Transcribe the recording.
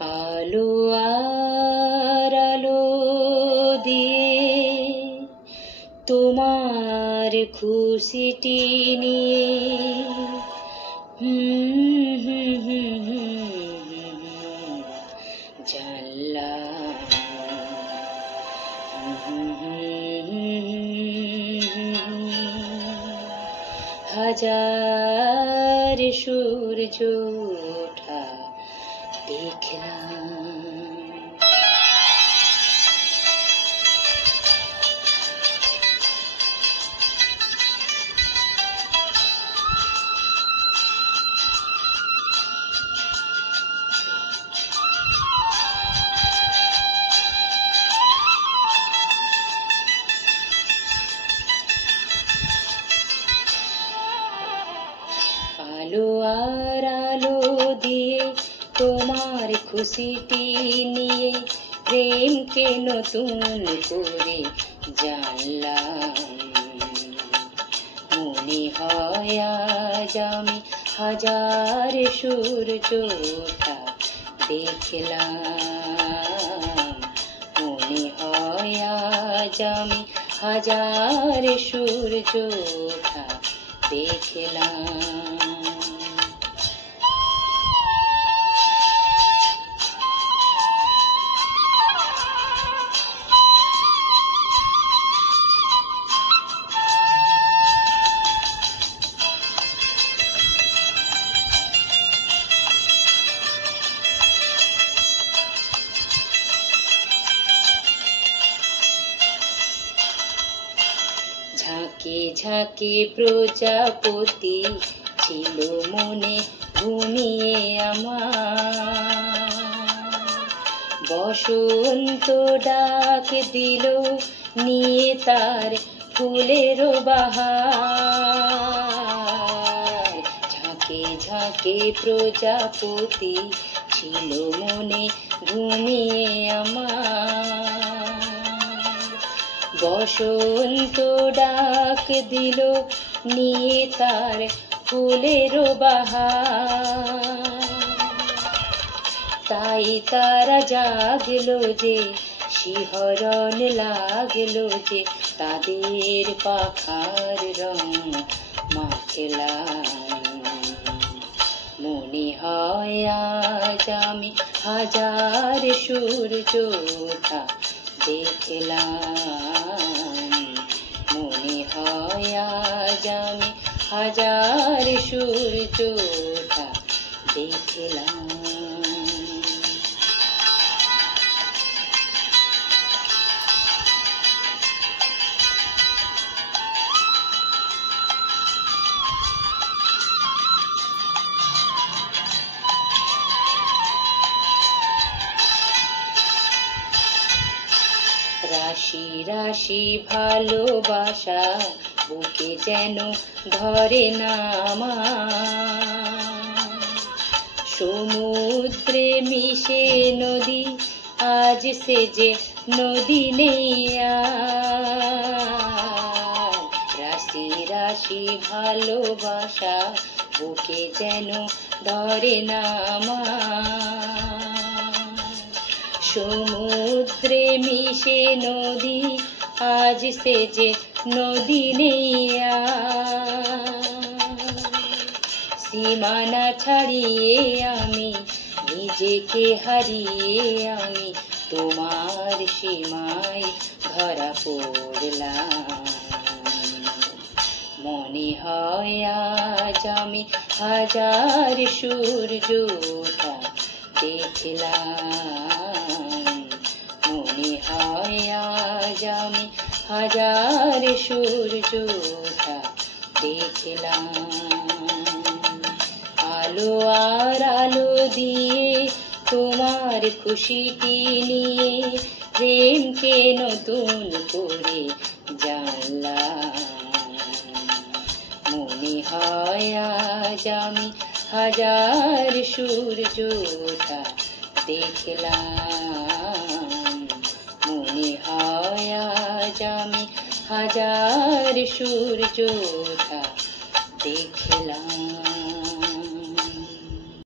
আলো আর আলো দিয়ে তোমার খুশিটি নিয়ে জানলাম হাজার সূর্য ওঠা দেখলাম। আলো আর আলো দিয়ে তোমার খুশিটি নিয়ে প্রেমকে নতুন করে জানলাম। মনে হয় আজ আমি হাজার সূর্য ওঠা দেখলাম। মনে হয় আজ আমি হাজার সূর্য ওঠা দেখলাম। ঝাঁকে ঝাঁকে প্রজাপতি ছিল মনে ঘুমিয়ে আমার। বসন্ত ডাক দিল নিয়ে তার ফুলের বাহার। ঝাঁকে ঝাঁকে প্রজাপতি ছিল মনে ঘুমিয়ে আমার। বসন্ত ডাক দিল নিয়ে তার ফুলের বাহার। তাই তারা জাগলো যে শিহরণ লাগলো যে তাদের পাখার রং মাখলাম। মনে হয় আজ আমি হাজার সূর্য ওঠা দেখলাম। মনে হয় আজ আমি হাজার সূর্য ওঠা দেখলাম। রাশি রাশি ভালোবাসা বুকে যেন ধরে না আমার। সমুদ্রে মিশে নদী আজ সে যে নদী নেই আর। রাশি রাশি ভালোবাসা বুকে যেন ধরে না আমার। সমুদ্রে মিশে নদী আজ সে যে নদী নেই আর। সীমানা ছাড়িয়ে আমি নিজেকে হারিয়ে আমি তোমার সীমায় ধরা পড়লাম। মনে হয় আজ আমি হাজার সূর্য ওঠা দেখলাম। মনে হয় আজ আমি হাজার সূর্য ওঠা দেখলাম। আলো আর আলো দিয়ে তোমার খুশিটি নিয়ে প্রেমকে নতুন করে জানলাম। মনে হয় আজ আমি হাজার সূর্য ওঠা দেখলাম। মনে হয় আজ আমি হাজার সূর্য ওঠা দেখলাম।